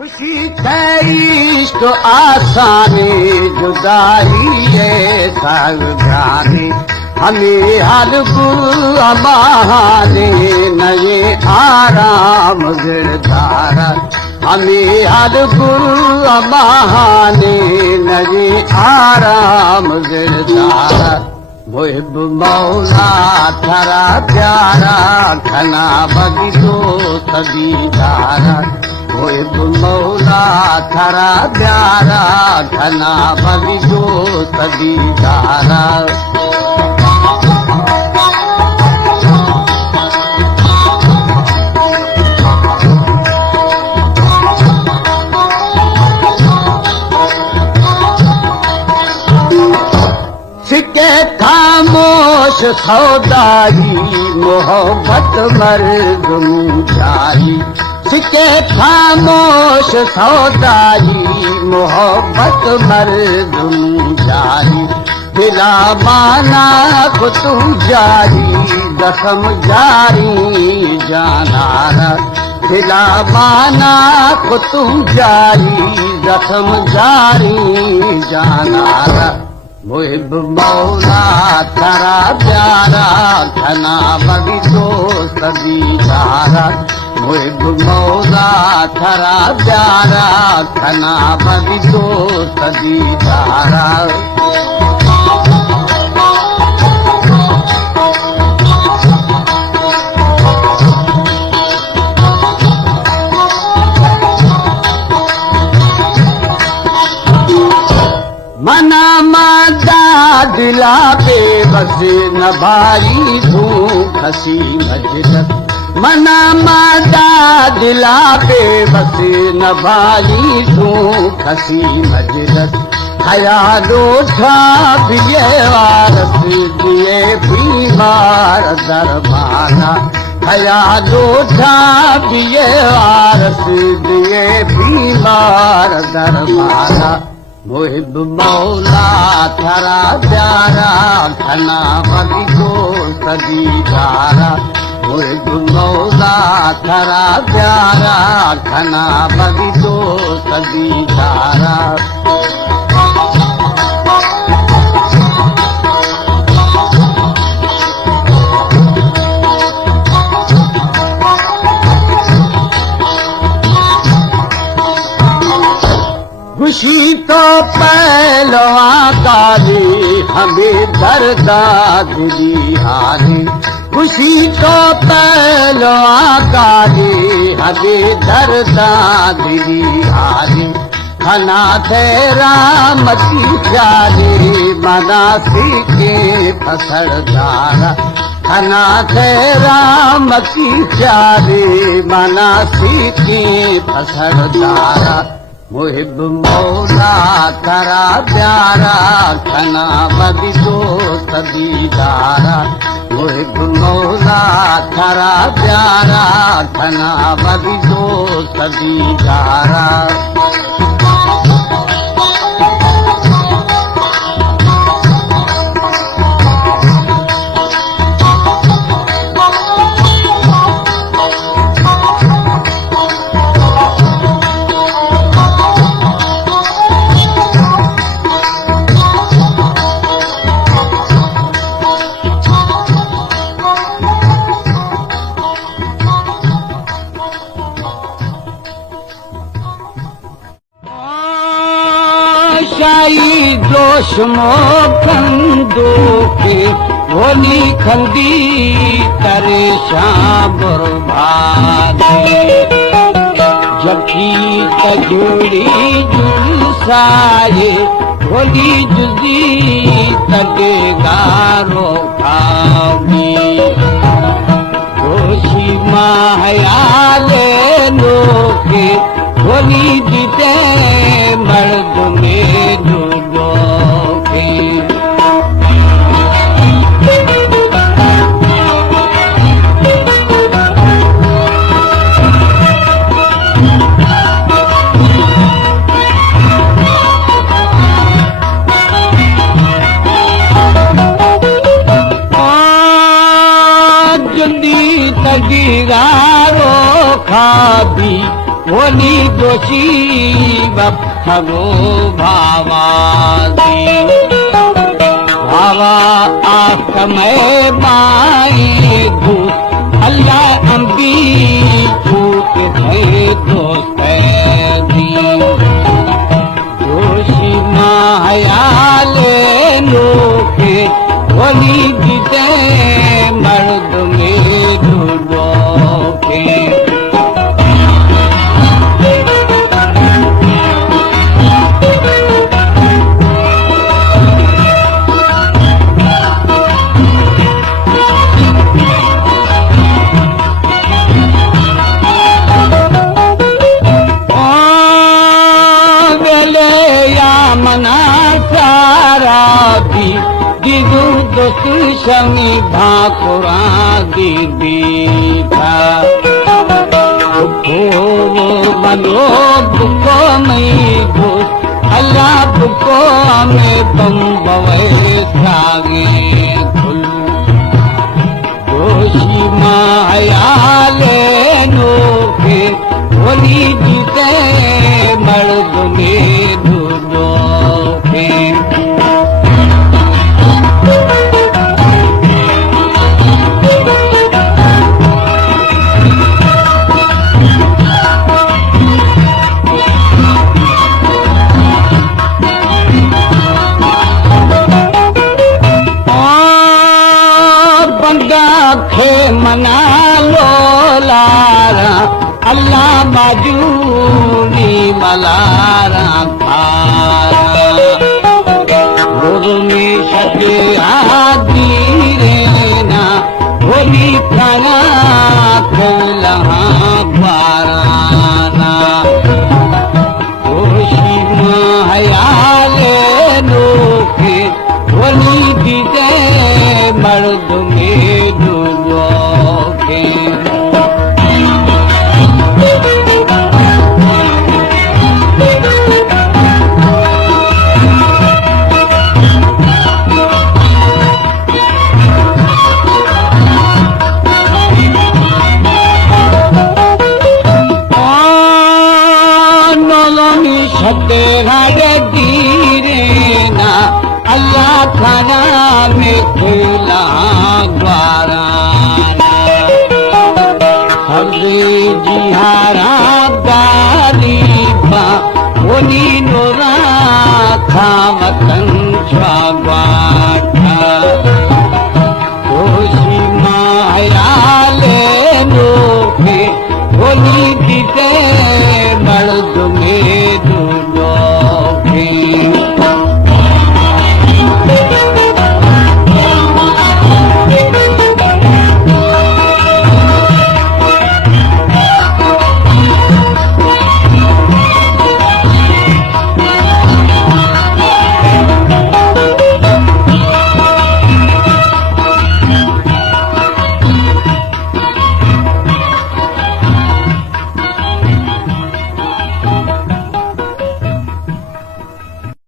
खुशी इश्क आसानी जुदाई सावधानी हमें हर बहाने नए आराम गिरदार हमें हर बहाने नए आराम गिरदार मुहिब मौला थारा प्यारा घना बगीचो सदीदारा मुहिब मौला थारा प्यारा घना बगीचो सदीदारा सिके खामोश सौदाई मोहब्बत मर्द मुजारी सिके खामोश सौदाई मोहब्बत मर्द मुजारी दिला माना को तू जारी जख्म जारी जानारा दिला माना को तू जारी जख्म जारी जानारा मुहिब मौला थारा प्यारा घना बगीचो सदीदारा मुहिब मौला थारा प्यारा घना बगीचो सदीदारा मना मादा दिला पे बस न भाई तू खसी मजलत मना मादा दिला पे बस न भाई तू खसी मजलत ख्यालो था बिये वारस दिए बीमार दरबाना ख्यालो था बिये वारस दिए बीमार दरबाना मुहिब मौला थारा प्यारा घना बगीचो सदीदारा मुहिब मौला थारा प्यारा घना बगीचो सदीदारा खुशी तो पहलवा काली हमें दर्दा दिली हारी खुशी तो पहलवा काली हमें दर्दा दिली हारी खना तेरा मची प्यारी मना सीखे फसरदारा खना तेरा मची प्यारी मना सीखे फसरदारा मुहिब मौला थारा प्यारा घना बगीचो सदीदारा मुहिब मौला थारा प्यारा घना बगीचो सदीदारा शाही दोष मोखंदो के होली खंदी करे शाम बर्बादे जबकि तजोड़ी जुलसाए होली जुजी तके गारो खावी दोषी मायाले लोके होली जीते मर्द में डूबो के जुदी तगीरारो खादी होली दो दोषी बप्पगो भावादी भावा आसमय माई दूत अल्लाह अंबी छूट भय दोस्त दी दोषी मायाले लोके होली जीते मर्द में ढूंढो के दिगु दोषी शमी भाकुरा दीदी था बनो बुको मई घुस अल्लाह बुको में बम बवे सागे खुल दोषी मायाले नोके होली जीते मर्द में ढूंढो के खे मना लो लारा अल्लाह बाजूनी मलारा खारा गुरुमी सके आदि रेना होली खाना खेलहा बाराना दोषी मायाले लोके होली दीते मर्द में ढूंढो के सत्य रागे दीरे ना अल्लाह खाना में खेला द्वारा हरे जिहारा गारीबा होली नोरा था वतन स्वागवारा